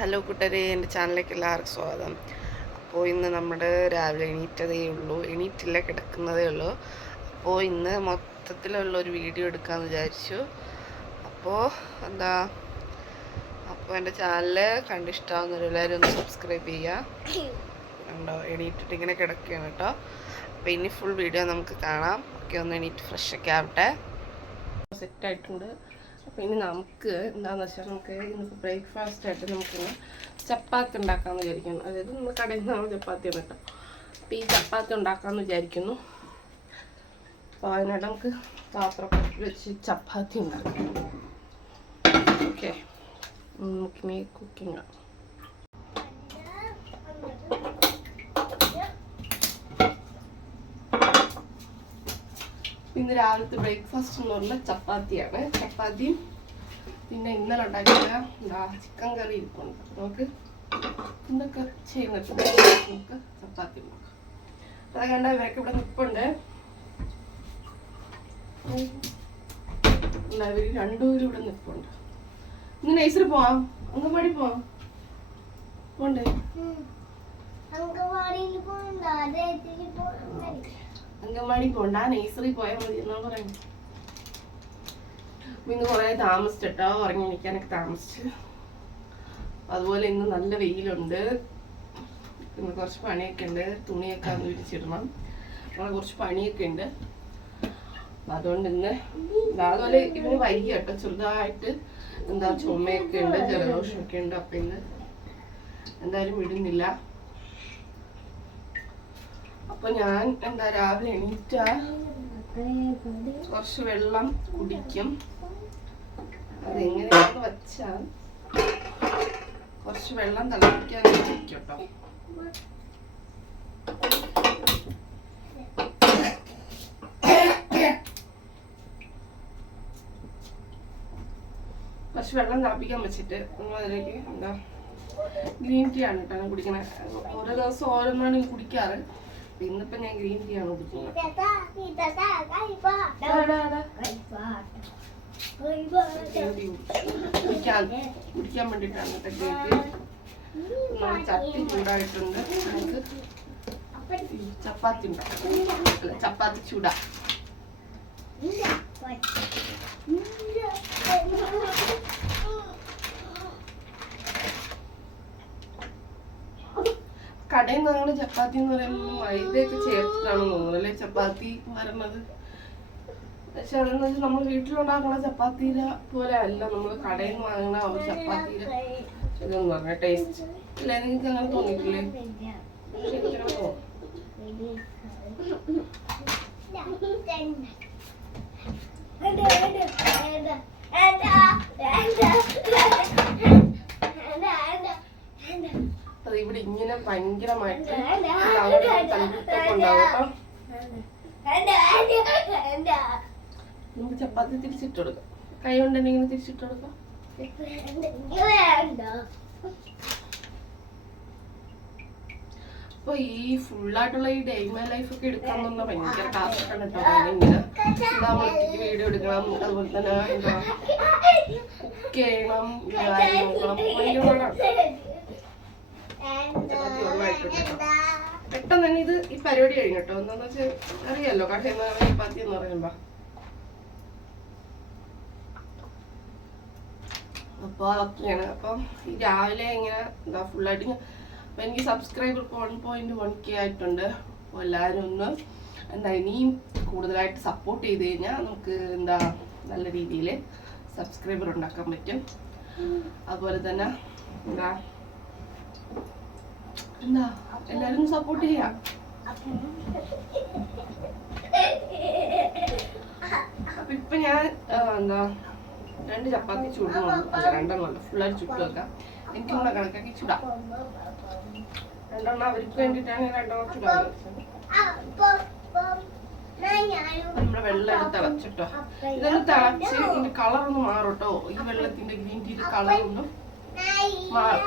Hello കൂട്ടരെ എന്റെ ചാനലിലേക്ക് എല്ലാവർക്കും സ്വാഗതം. അപ്പോൾ ഇന്ന് നമ്മുടെ രാവിലെ എണീറ്റതേ ഉള്ളൂ. എണീറ്റില്ല കിടക്കുന്നതേ ഉള്ളൂ. അപ്പോൾ ഇന്ന് മൊത്തത്തിലുള്ള ഒരു വീഡിയോ എടുക്കാമെന്ന് വിചാരിച്ചു. അപ്പോൾ എന്താ അപ്പോൾ എന്റെ ചാനൽ കണ്ടിഷ്ടമാവുന്നവരെല്ലാവരും ഒന്ന് സബ്സ്ക്രൈബ് ചെയ്യുക. കണ്ടോ എണീറ്റിട്ട് ഇങ്ങനെ കിടക്കുകയാണ് കേട്ടോ. അപ്പോൾ ഇനി ഫുൾ വീഡിയോ നമുക്ക് കാണാം. ഓക്കെ ഒന്ന് എണീറ്റ് ഫ്രഷൊക്കെ ആവട്ടെ. സെറ്റായിട്ടുണ്ട് അപ്പോൾ ഇനി നമുക്ക് എന്താണെന്ന് വെച്ചാൽ നമുക്ക് ഇന്ന് ബ്രേക്ക്ഫാസ്റ്റ് ആയിട്ട് നമുക്കിന്ന് ചപ്പാത്തി ഉണ്ടാക്കാമെന്ന് വിചാരിക്കുന്നു. അതായത് നമ്മൾ കടയിൽ നിന്നാണ് ചപ്പാത്തി കേട്ടോ അപ്പോൾ ഈ ചപ്പാത്തി ഉണ്ടാക്കാമെന്ന് വിചാരിക്കുന്നു. അപ്പോൾ അതിനായിട്ട് നമുക്ക് പാത്രത്തിൽ വെച്ച് ചപ്പാത്തി ഉണ്ടാക്കാം. ഓക്കെ നമുക്കിനി കുക്കിംഗ് ആണ് ഇന്ന് രാവിലത്തെ ബ്രേക്ക്ഫാസ്റ്റ് എന്ന് പറഞ്ഞാൽ ചപ്പാത്തിയാണ്. ചപ്പാത്തിയും പിന്നെ ഇന്നലെ ഉണ്ടാക്കിയ എന്താ ചിക്കൻ കറി ഇരിപ്പുണ്ട്. നമുക്ക് എന്തൊക്കെ ചെയ്യുന്നുണ്ട് നമുക്ക് ചപ്പാത്തി ഉണ്ടാക്കാം. അത് കണ്ട ഇവരൊക്കെ ഇവിടെ നിൽപ്പുണ്ട് ഇവർ രണ്ടുപേരും ഇവിടെ നിൽപ്പുണ്ട് ഇന്ന് നൈസർ പോവാം? അംഗൻവാടി പോവാം? പോണ്ടേ? അംഗൻവാടിയിൽ പോകണ്ട അങ്കൻവാടി പോണ്ട നഴ്സറി പോയാൽ മതി എന്നാ പറയുന്നത്. ഇന്ന് കൊറേ താമസിച്ചിട്ടോ ഉറങ്ങി എണീക്കാനൊക്കെ താമസിച്ചു. അതുപോലെ ഇന്ന് നല്ല വെയിലുണ്ട്. ഇന്ന് കുറച്ച് പണിയൊക്കെ ഉണ്ട്. തുണിയൊക്കെ ഒന്ന് വിരിച്ചിടണം. അങ്ങനെ കുറച്ച് പണിയൊക്കെ ഉണ്ട്. അതുകൊണ്ട് ഇന്ന് അതുപോലെ ഇവന് വൈകി കേട്ടോ ചെറുതായിട്ട് എന്താ ചുമയൊക്കെ ഉണ്ട് ജലദോഷമൊക്കെ ഉണ്ട്. അപ്പൊ ഇന്ന് എന്തായാലും വിടുന്നില്ല. അപ്പൊ ഞാൻ എന്താ രാവിലെ എണീറ്റ? കുറച്ച് വെള്ളം കുടിക്കും. അതെങ്ങനെയാണെന്ന് വെച്ചാൽ കുറച്ച് വെള്ളം തിളപ്പിക്കാൻ വെക്കട്ടോ കേട്ടോ കുറച്ച് വെള്ളം തിളപ്പിക്കാൻ വെച്ചിട്ട് നമ്മൾ അതിലേക്ക് എന്താ ഗ്രീൻ ടീ ആണ് കേട്ടോ കുടിക്കണേ. ഓരോ ദിവസം ഓരോന്നാണ് കുടിക്കാറ്. ഇന്നിപ്പോ ഞാൻ ഗ്രീൻ ടീ ആണ് കുടിക്കുന്നത്. കുടിക്കാൻ വേണ്ടിട്ടാണ് വേണ്ടിയിട്ടാണ് കേട്ടോ നമ്മൾ ചട്ടി ചൂടായിട്ടുണ്ട്. നമുക്ക് ചപ്പാത്തി ഉണ്ടാക്കാം. ചപ്പാത്തി ചൂടാ. നിന്ന് ഞങ്ങൾ ചപ്പാത്തി എന്ന് പറയുമ്പോൾ മൈദയൊക്കെ ചേർത്തിട്ടാണ് തോന്നുന്നത് അല്ലെ ചപ്പാത്തി വരണത് പക്ഷെ അതെന്ന് വെച്ചാൽ നമ്മൾ വീട്ടിലുണ്ടാക്കുന്ന ചപ്പാത്തിയുടെ പോലെ അല്ല. നമ്മൾ കടയിൽ നിന്ന് വാങ്ങുന്ന ആ ഒരു ചപ്പാത്തിര ഇതെന്ന് പറഞ്ഞ ടേസ്റ്റ് അല്ലെ? നിങ്ങൾക്ക് അങ്ങനെ തോന്നിയിട്ടില്ലേ? തോന്നും അത് ഇവിടെ ഇങ്ങനെ ഭയങ്കരമായിട്ട് ഉണ്ടാവും നമുക്ക് ചപ്പാത്തി തിരിച്ചിട്ട് കൊടുക്കാം കൈ കൊണ്ട് തന്നെ ഇങ്ങനെ തിരിച്ചിട്ട് കൊടുക്കാം അപ്പൊ ഈ ഫുള്ളായിട്ടുള്ള ഈ ഡേ മൈ ലൈഫ് ഒക്കെ എടുക്കാൻ തന്നെ ഭയങ്കര ടാസ്ക്കാണ് കേട്ടോ. ഇങ്ങനെ എന്താ വീഡിയോ എടുക്കണം. അതുപോലെ തന്നെ എന്താ കുക്ക് ചെയ്യണം ഈ കാര്യം നോക്കണം ഭയങ്കര പാടാണ് ചപ്പാത്തി വെള്ളമായിട്ടുണ്ട് കേട്ടോ പെട്ടെന്ന് തന്നെ ഇത് ഈ പരിപാടി കഴിഞ്ഞു കേട്ടോ എന്താന്ന് വെച്ചാൽ അറിയാലോ കടയിൽ ചപ്പാത്തി എന്ന് പറയുമ്പോ. അപ്പോൾ അതൊക്കെയാണ്. അപ്പം ഈ രാവിലെ ഇങ്ങനെ എന്താ ഫുള്ളായിട്ട് അപ്പം എനിക്ക് subscriber one point one K ആയിട്ടുണ്ട്. അപ്പോൾ എല്ലാവരും ഒന്ന് എന്താ ഇനിയും കൂടുതലായിട്ട് സപ്പോർട്ട് ചെയ്ത് കഴിഞ്ഞാൽ നമുക്ക് എന്താ നല്ല രീതിയിൽ സബ്സ്ക്രൈബർ ഉണ്ടാക്കാൻ പറ്റും. അതുപോലെ തന്നെ എന്താ എന്താ? എല്ലാവരും സപ്പോർട്ട് ചെയ്യാം. ഇപ്പൊ ഞാൻ എന്താ രണ്ട് ചപ്പാത്തി അല്ല രണ്ടെണ്ണം ഫുള്ളായിട്ട് ചുട്ടു വെക്കാം. എനിക്കും കൂടെ കണക്കാക്കി ചുടാം. രണ്ടെണ്ണം അവർക്ക് വേണ്ടിയിട്ടാണ് ഞാൻ രണ്ടെണ്ണം ചുടാൻ നമ്മുടെ വെള്ളം എടുത്ത് തിളച്ചിട്ടോ. ഇതൊന്ന് തിളച്ച് ഇതിന്റെ കളർ ഒന്ന് മാറും ഈ വെള്ളത്തിന്റെ ഗ്രീൻ ടീയുടെ കളർ ഒന്ന് മാറും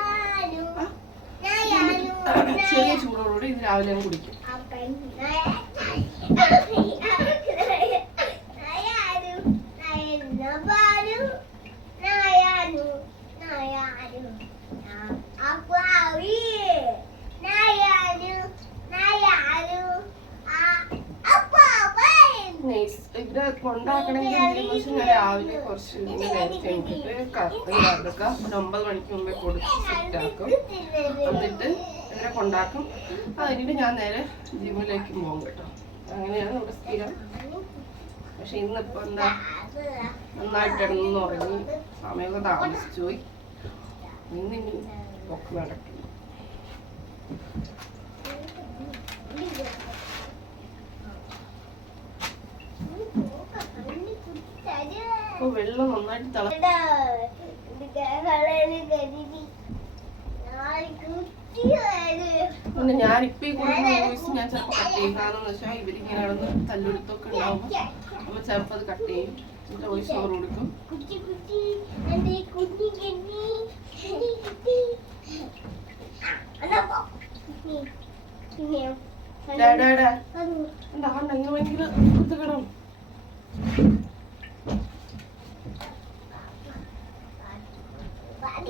ചെറിയ ചൂടോടുകൂടി ഇത് രാവിലെ കുടിക്കും. ഇവിടെ കൊണ്ടാക്കണമെങ്കിൽ രാവിലെ കുറച്ച് നേരത്തെ എടുത്തിട്ട് കത്ത് ഇതാക്കുക ഒരു ഒമ്പത് മണിക്ക് മുമ്പേ കൊടുത്ത് സെറ്റാക്കും എന്നിട്ട് ഇവരെ കൊണ്ടാക്കും. അത് ഞാൻ നേരെ ജിമ്മിലേക്ക് പോകും കേട്ടോ. അങ്ങനെയാണ് നമ്മുടെ സ്ഥിരം. പക്ഷെ ഇന്നിപ്പോ എന്താ? നന്നായിട്ട് ഇടന്നു ഉറങ്ങി. സമയമൊക്കെ താമസിച്ചു പോയി. ഇന്ന് ഇനി ഒക്കെ വെള്ളം നന്നായിട്ട് തിള പിന്നെ ഞാനിപ്പോ ഈ കൊടുക്കുന്ന വോയിസ് ഞാൻ ചിലപ്പോൾ കട്ട് ചെയ്യും കാരണം എന്ന് വെച്ചാൽ ഇവരിങ്ങനെ നടന്ന് തല്ലുടുത്തൊക്കെ ഉണ്ടാവും. അപ്പൊ ചിലപ്പോൾ അത് കട്ട് ചെയ്യും. എന്നിട്ട് വോയിസ് ഓവർ കൊടുക്കും. ഭയങ്കര കുത്തുകിടം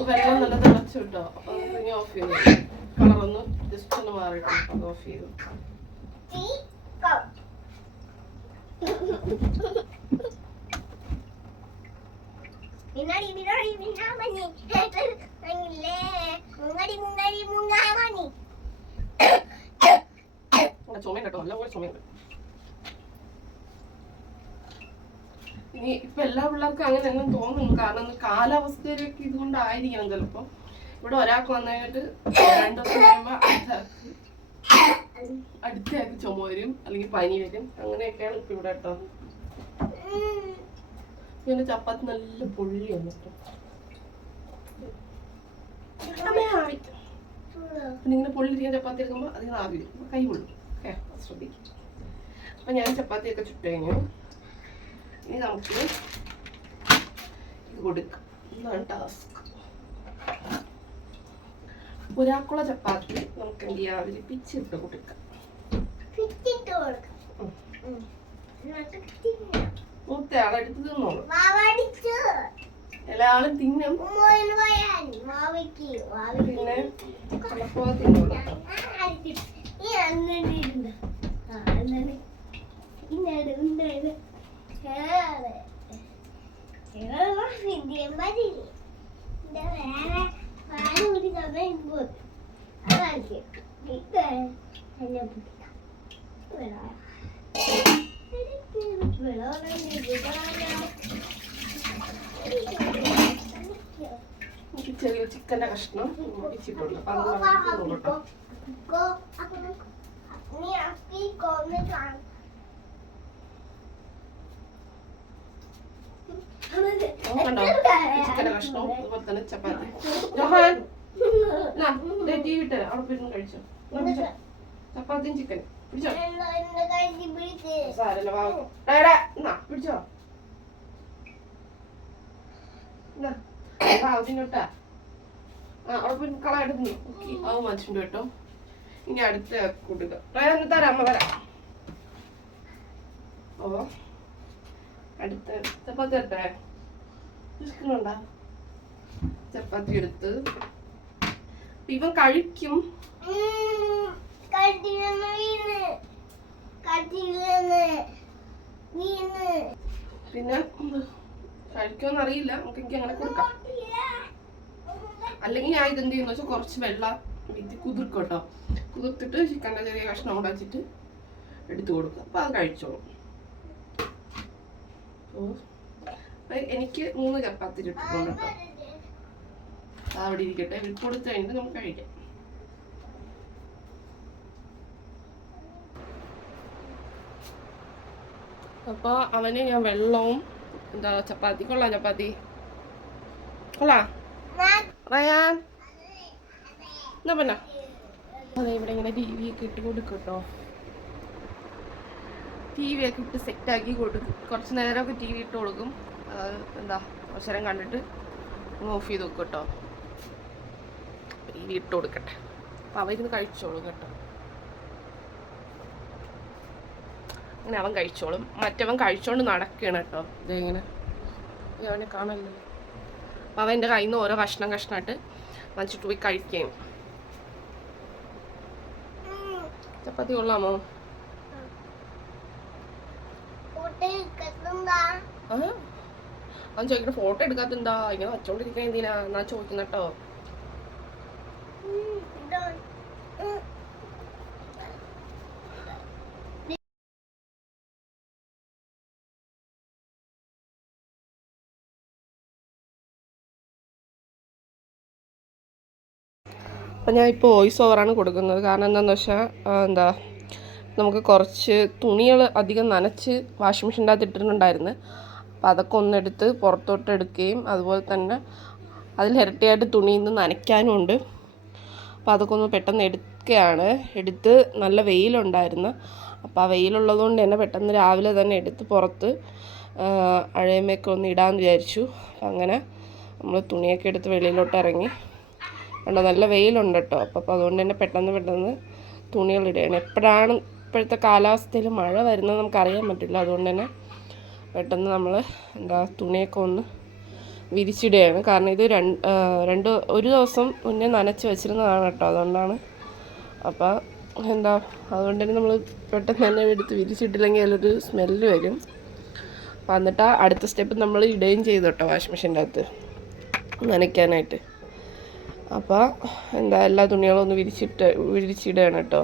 വെള്ളം നല്ല തിളച്ചു കിട്ടോ. അപ്പൊ ഓഫ് ചെയ്തു കളർ ഒന്ന് ജസ്റ്റ് ഒന്ന് മാറിയിട്ട് അത് ഓഫ് ചെയ്തു കേട്ടോ. നല്ല പോലെ ചുമയുണ്ട് ഇനി ഇപ്പൊ എല്ലാ പിള്ളേർക്കും അങ്ങനെ തന്നെ തോന്നുന്നു കാരണം കാലാവസ്ഥയിലൊക്കെ ഇതുകൊണ്ടായിരിക്കണം ചിലപ്പോ. ഇവിടെ ഒരാൾക്ക് വന്നു കഴിഞ്ഞിട്ട് രണ്ടു ദിവസം അടുത്തയാൾക്ക് ചുമ വരും അല്ലെങ്കിൽ പനി വരും. അങ്ങനെയൊക്കെയാണ് ഇപ്പൊ ഇവിടെ കേട്ടോ. ഇങ്ങനെ ചപ്പാത്തി നല്ല പൊള്ളി വന്നിട്ട് പിന്നെ ഇങ്ങനെ പൊള്ളിരിക്കാൻ ചപ്പാത്തി എടുക്കുമ്പോൾ അതിന് ആവി വരും. കൈ പൊള്ളും. ശ്രദ്ധിക്കും. അപ്പൊ ഞാൻ ചപ്പാത്തിയൊക്കെ ചുട്ട് കഴിഞ്ഞു ഇനി നമുക്ക് കൊടുക്കാം. ഇതാണ് ടാസ്ക്. ഒരാൾക്കുള്ള ചപ്പാത്തി നമുക്ക് എന്ത് ചെയ്യാം? അതിൽ പിച്ചിട്ട് കൊടുക്കാം. പിച്ചിട്ട് കൊടുക്കാം. ഉം. ഉം. എന്നിട്ട് തിന്നാം. മൂത്ത ആളെടുത്ത് തിന്നോളൂ. എല്ലാളും തിന്നും. പിന്നെ തിന്നോളൂ. ചെറിയ ചിക്കന്റെ കഷ്ണം പിച്ചിട്ടുള്ളൂ അപ്പൊ അത് കാണും കണ്ടോ? ചിക്കന്റെ കഷ്ണവും അതുപോലെ തന്നെ ചപ്പാത്തി. ജോഹാൻ ടീ വിട്ട് അവിടെ പോയിരുന്നു കഴിച്ചോ. ചപ്പാത്തിയും ചിക്കൻ പിടിച്ചോ സാരല്ല വാ. ഡാ, പിടിച്ചോ വാ, തിന്നോട്ടാ ആ അവിടെ പോയി കളയായിട്ട് തിന്നു ഓക്കെ അത് മനുഷ്യന്റെ കേട്ടോ. ഇനി അടുത്ത കൊടുക്കുക റയാൻ തരാം അമ്മ ഓ അടുത്ത ചപ്പാത്തി തരട്ടെ വിശക്കുന്നുണ്ടാ ചപ്പാത്തി എടുത്ത് ഇവൻ കഴിക്കും. പിന്നെ കഴിക്കുമെന്ന് അറിയില്ല നമുക്ക് എനിക്ക് അങ്ങനെ കൊടുക്കാം. അല്ലെങ്കിൽ ഞാൻ ഇതെന്ത് ചെയ്യുന്ന വെച്ചാൽ കുറച്ച് വെള്ളം ഇത് കുതിർക്കും കേട്ടോ കുതിർത്തിട്ട് ചിക്കന്റെ ചെറിയ കഷ്ണം കൂടെ വെച്ചിട്ട് എടുത്തു കൊടുക്കും. അപ്പോൾ അത് കഴിച്ചോളും. ഓ. എനിക്ക് മൂന്ന് ചപ്പാത്തി ഇട്ടിട്ടുണ്ട് കേട്ടോ. അവിടെ ഇരിക്കട്ടെ. കൊടുത്തു കഴിഞ്ഞിട്ട് നമുക്ക് കഴിക്കാം. അപ്പോൾ അവന് ഞാൻ വെള്ളവും എന്താ ചപ്പാത്തി. കൊള്ളാം ചപ്പാത്തി. കൊള്ളാം? റയാൻ. ഇവിടെ ഇങ്ങനെ ടി വി ഒക്കെ ഇട്ട് കൊടുക്കട്ടോ കേട്ടോ. ടി വി ഒക്കെ ഇട്ട് സെറ്റാക്കി കൊടുക്കും. കുറച്ച് നേരമൊക്കെ ടി വി ഇട്ട് കൊടുക്കും. അത് എന്താ അവസരം കണ്ടിട്ട് ഓഫ് ചെയ്ത് വെക്കും കേട്ടോ. ഇട്ട് കൊടുക്കട്ടെ. അപ്പം അവരിന്ന് കഴിച്ചോളും കേട്ടോ. അങ്ങനെ അവൻ കഴിച്ചോളും. മറ്റവൻ കഴിച്ചോണ്ട് നടക്കുകയാണ് കേട്ടോ. ഇതെങ്ങനെ അവനെ കാണല്ലോ. അപ്പം അവൻ എന്റെ കയ്യിൽ നിന്ന് ഓരോ കഷ്ണം കഷ്ണമായിട്ട് വാങ്ങിച്ചിട്ട് പോയി കഴിക്കുകയും. ചപ്പാത്തി കൊള്ളാമോ? ആ? അവൻ ചോദിക്കണ ഫോട്ടോ എടുക്കാത്തെന്താ? ഇങ്ങനെ വെച്ചോണ്ടിരിക്കാൻ എന്തിനാ? എന്നാ ചോദിക്കുന്ന കേട്ടോ അപ്പം ഞാൻ ഇപ്പോൾ വോയിസ് ഓവറാണ് കൊടുക്കുന്നത്. കാരണം എന്താണെന്ന് വെച്ചാൽ എന്താ നമുക്ക് കുറച്ച് തുണികൾ അധികം നനച്ച് വാഷിംഗ് മെഷീന്റെ അകത്ത് ഇട്ടിട്ടുണ്ടായിരുന്നു. അപ്പോൾ അതൊക്കെ ഒന്നെടുത്ത് പുറത്തോട്ട് എടുക്കുകയും അതുപോലെ തന്നെ അതിൽ ഇരട്ടിയായിട്ട് തുണിയിൽ നിന്ന് നനയ്ക്കാനും ഉണ്ട് അപ്പോൾ അതൊക്കെ ഒന്ന് പെട്ടെന്ന് എടുക്കുകയാണ്. എടുത്ത് നല്ല വെയിലുണ്ടായിരുന്നു. അപ്പോൾ ആ വെയിലുള്ളതുകൊണ്ട് തന്നെ പെട്ടെന്ന് രാവിലെ തന്നെ എടുത്ത് പുറത്ത് അഴയമൊക്കെ ഒന്ന് ഇടാമെന്ന് വിചാരിച്ചു. അങ്ങനെ നമ്മൾ തുണിയൊക്കെ എടുത്ത് വെളിയിലോട്ട് ഇറങ്ങി. കണ്ടോ നല്ല വെയിലുണ്ട് കേട്ടോ. അപ്പോൾ അപ്പോൾ അതുകൊണ്ട് തന്നെ പെട്ടെന്ന് പെട്ടെന്ന് തുണികൾ ഇടുകയാണ്. എപ്പോഴാണ് ഇപ്പോഴത്തെ കാലാവസ്ഥയിൽ മഴ വരുന്നത് നമുക്കറിയാൻ പറ്റില്ല. അതുകൊണ്ട് തന്നെ പെട്ടെന്ന് നമ്മൾ എന്താ തുണിയൊക്കെ ഒന്ന് വിരിച്ചിടുകയാണ്. കാരണം ഇത് രണ്ട് രണ്ട് ഒരു ദിവസം മുന്നേ നനച്ച് വെച്ചിരുന്നതാണ് കേട്ടോ. അതുകൊണ്ടാണ് അപ്പോൾ എന്താ അതുകൊണ്ട് തന്നെ നമ്മൾ പെട്ടെന്ന് തന്നെ എടുത്ത് വിരിച്ചിട്ടില്ലെങ്കിൽ അതിലൊരു സ്മെല്ല് വരും. അപ്പോൾ എന്നിട്ട് അടുത്ത സ്റ്റെപ്പ് നമ്മൾ ഇടുകയും ചെയ്തു കേട്ടോ വാഷിംഗ് മെഷീന്റെ അകത്ത് നനയ്ക്കാനായിട്ട്. അപ്പോൾ എന്താ എല്ലാ തുണികളും ഒന്ന് വിരിച്ചിട്ട് വിരിച്ചിടുകയാണ് കേട്ടോ.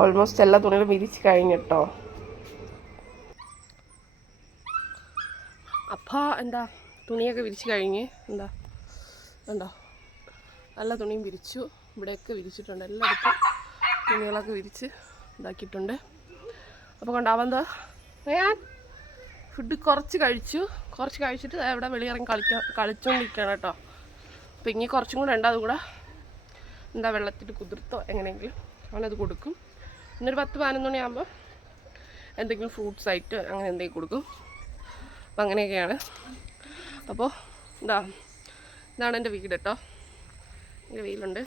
ഓൾമോസ്റ്റ് എല്ലാ തുണികളും വിരിച്ച് കഴിഞ്ഞിട്ടോ അപ്പോൾ എന്താ? തുണിയൊക്കെ വിരിച്ച് കഴിഞ്ഞ് എന്താ? ഉണ്ടോ എല്ലാ തുണിയും വിരിച്ചു. ഇവിടെയൊക്കെ വിരിച്ചിട്ടുണ്ട് എല്ലായിടത്തും. തുണികളൊക്കെ വിരിച്ച് ഇതാക്കിയിട്ടുണ്ട്. അപ്പോൾ കൊണ്ടാവാൻ എന്താ? ഞാൻ ഫുഡ് കുറച്ച് കഴിച്ചു. കുറച്ച് കഴിച്ചിട്ട് ഇവിടെ വെളിയിറങ്ങി കളിക്കാൻ കളിച്ചുകൊണ്ടിരിക്കുകയാണ് കേട്ടോ. അപ്പോൾ ഇനി കുറച്ചും കൂടെ ഉണ്ട്. അതുകൂടെ എന്താ വെള്ളത്തിൽ കുതിർത്തോ എങ്ങനെയെങ്കിലും അവനത് കൊടുക്കും. പിന്നൊരു പത്ത് പതിനൊന്ന് മണിയാകുമ്പോൾ എന്തെങ്കിലും ഫ്രൂട്ട്സ് ആയിട്ട് അങ്ങനെ എന്തെങ്കിലും കൊടുക്കും. അപ്പം അങ്ങനെയൊക്കെയാണ്. അപ്പോൾ ഇതാ ഇതാണ് എന്റെ വീട് കേട്ടോ. എന്റെ വീടുണ്ട്.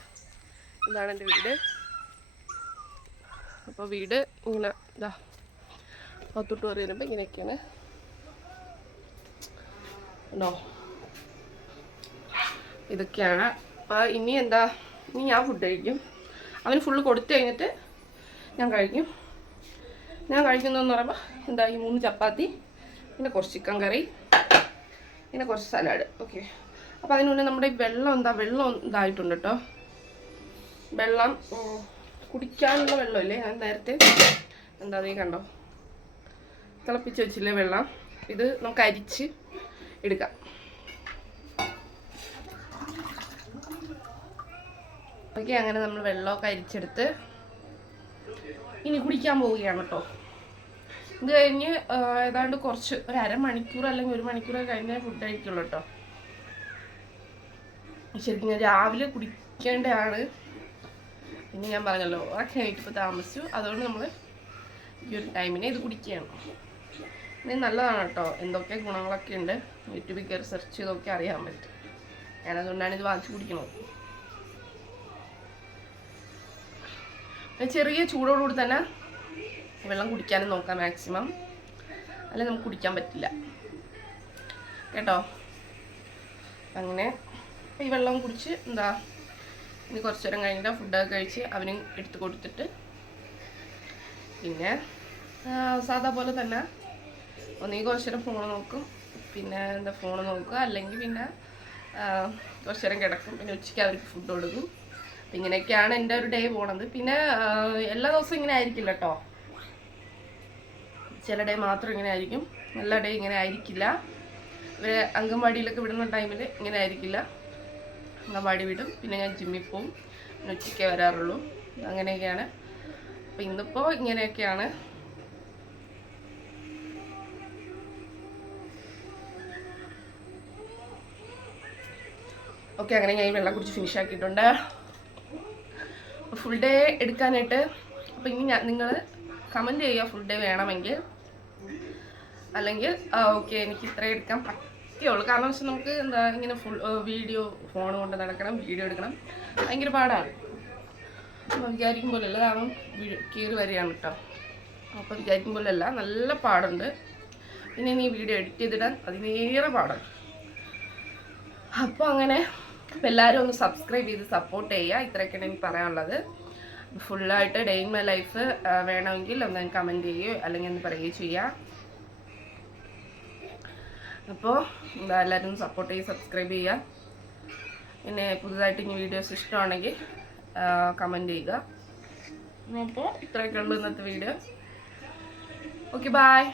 ഇതാണ് എന്റെ വീട്. അപ്പോൾ വീട് ഇങ്ങനെ ഇതാ പത്തോട്ട് കയറി വരുമ്പോൾ ഇങ്ങനെയൊക്കെയാണ്. ഉണ്ടോ ഇതൊക്കെയാണ്. അപ്പോൾ ഇനി എന്താ? ഇനി ഞാൻ ഫുഡ് കഴിക്കും. അവന് ഫുള്ള് കൊടുത്തു കഴിഞ്ഞിട്ട് ഞാൻ കഴിക്കും ഞാൻ കഴിക്കുന്നതെന്ന് പറയുമ്പോൾ എന്താ ഈ മൂന്ന് ചപ്പാത്തി പിന്നെ കുറച്ച് ചിക്കൻ കറി പിന്നെ കുറച്ച് സലാഡ് ഓക്കെ അപ്പോൾ അതിന് മുന്നേ നമ്മുടെ ഈ വെള്ളം എന്താ വെള്ളം ഇതായിട്ടുണ്ട് കേട്ടോ വെള്ളം കുടിക്കാനുള്ള വെള്ളമില്ലേ? ഞാൻ നേരത്തെ എന്താ നീ കണ്ടോ? തിളപ്പിച്ച് വെച്ചില്ലേ വെള്ളം? ഇത് നമുക്ക് അരിച്ച് എടുക്കാം. ഓക്കെ അങ്ങനെ നമ്മൾ വെള്ളമൊക്കെ അരിച്ചെടുത്ത് ഇനി കുടിക്കാൻ പോവുകയാണ് കേട്ടോ. ഇത് കഴിഞ്ഞ് ഏതാണ്ട് കുറച്ച് ഒരു അരമണിക്കൂർ അല്ലെങ്കിൽ ഒരു മണിക്കൂർ കഴിഞ്ഞേ ഫുഡ് കഴിക്കുള്ളൂ കേട്ടോ. ശരിക്കും ഞാൻ രാവിലെ കുടിക്കേണ്ടതാണ്. ഇനി ഞാൻ പറഞ്ഞല്ലോ ഉറക്കം എനിക്കിപ്പോൾ താമസിച്ചു. അതുകൊണ്ട് നമ്മൾ ഈ ഒരു ടൈമിനെ ഇത് കുടിക്കുകയാണ്. ഇത് നല്ലതാണ് കേട്ടോ. എന്തൊക്കെ ഗുണങ്ങളൊക്കെ ഉണ്ട്. യൂട്യൂബിൽ കയറി സെർച്ച് ചെയ്തൊക്കെ അറിയാൻ പറ്റും. ഞാനതുകൊണ്ടാണ് ഇത് വാങ്ങിച്ച് കുടിക്കുന്നത് ചെറിയ ചൂടോടുകൂടി തന്നെ വെള്ളം കുടിക്കാനും നോക്കാം മാക്സിമം. അല്ല നമുക്ക് കുടിക്കാൻ പറ്റില്ല. കേട്ടോ? അങ്ങനെ ഈ വെള്ളം കുടിച്ച് എന്താ ഇനി കുറച്ച് നേരം കഴിഞ്ഞിട്ട് ഫുഡൊക്കെ കഴിച്ച് അവനും എടുത്തു കൊടുത്തിട്ട് പിന്നെ സാധാ പോലെ തന്നെ ഒന്നീ കുറച്ച് നേരം ഫോൺ നോക്കും. പിന്നെ എന്താ ഫോൺ നോക്കുക. അല്ലെങ്കിൽ പിന്നെ കുറച്ച് നേരം കിടക്കും. പിന്നെ ഉച്ചയ്ക്ക് അവർക്ക് ഫുഡ് കൊടുക്കും. ഇങ്ങനെയൊക്കെയാണ് എന്റെ ഒരു ഡേ പോണത്. പിന്നെ എല്ലാ ദിവസവും ഇങ്ങനെ ആയിരിക്കില്ല കേട്ടോ ചില ഡേ മാത്രം ഇങ്ങനെ ആയിരിക്കും. എല്ലാ ഡേ ഇങ്ങനെ ആയിരിക്കില്ല. ഇവരെ അംഗൻവാടിയിലൊക്കെ വിടുന്ന ടൈമിൽ ഇങ്ങനെ ആയിരിക്കില്ല. അംഗൻവാടി വിടും. പിന്നെ ഞാൻ ജിമ്മിൽ പോവും. പിന്നെ ഉച്ചയ്ക്കേ വരാറുള്ളൂ. അങ്ങനെയൊക്കെയാണ്. അപ്പം ഇന്നിപ്പോൾ ഇങ്ങനെയൊക്കെയാണ്. ഓക്കെ അങ്ങനെ ഞാൻ ഈ വെള്ളം കുടിച്ച് ഫിനിഷ് ആക്കിയിട്ടുണ്ട്. ഫുൾ ഡേ എടുക്കാനായിട്ട് അപ്പോൾ ഇനി ഞാൻ നിങ്ങൾ കമന്റ് ചെയ്യുക ഫുൾ ഡേ വേണമെങ്കിൽ. അല്ലെങ്കിൽ ഓക്കെ എനിക്ക് ഇത്ര എടുക്കാൻ പറ്റുള്ളൂ. കാരണം വെച്ചാൽ നമുക്ക് എന്താ ഇങ്ങനെ ഫുൾ വീഡിയോ ഫോൺ കൊണ്ട് നടക്കണം വീഡിയോ എടുക്കണം. ഭയങ്കര പാടാണ്. അപ്പോൾ വിചാരിക്കും പോലെയല്ല കാരണം കയറി വരികയാണ് കേട്ടോ അപ്പോൾ വിചാരിക്കുമ്പോഴല്ല നല്ല പാടുണ്ട്. പിന്നെ ഇനി വീഡിയോ എഡിറ്റ് ചെയ്തിടാൻ അതിനേറെ പാടാണ്. അപ്പോൾ അങ്ങനെ അപ്പോൾ എല്ലാവരും ഒന്ന് സബ്സ്ക്രൈബ് ചെയ്ത് സപ്പോർട്ട് ചെയ്യുക. ഇത്രയൊക്കെയാണ് എനിക്ക് പറയാനുള്ളത്. ഫുള്ളായിട്ട് ഡേ ഇൻ മൈ ലൈഫ് വേണമെങ്കിൽ ഒന്ന് കമന്റ് ചെയ്യുകയോ അല്ലെങ്കിൽ ഒന്ന് പറയുകയോ ചെയ്യുക. അപ്പോൾ എന്താ എല്ലാവരും സപ്പോർട്ട് ചെയ്ത് സബ്സ്ക്രൈബ് ചെയ്യുക. പിന്നെ പുതുതായിട്ട് ഇനി വീഡിയോസ് ഇഷ്ടമാണെങ്കിൽ കമന്റ് ചെയ്യുക. അപ്പോൾ ഇത്രയൊക്കെ ഉള്ളൂ ഇന്നത്തെ വീഡിയോ ഓക്കെ ബായ്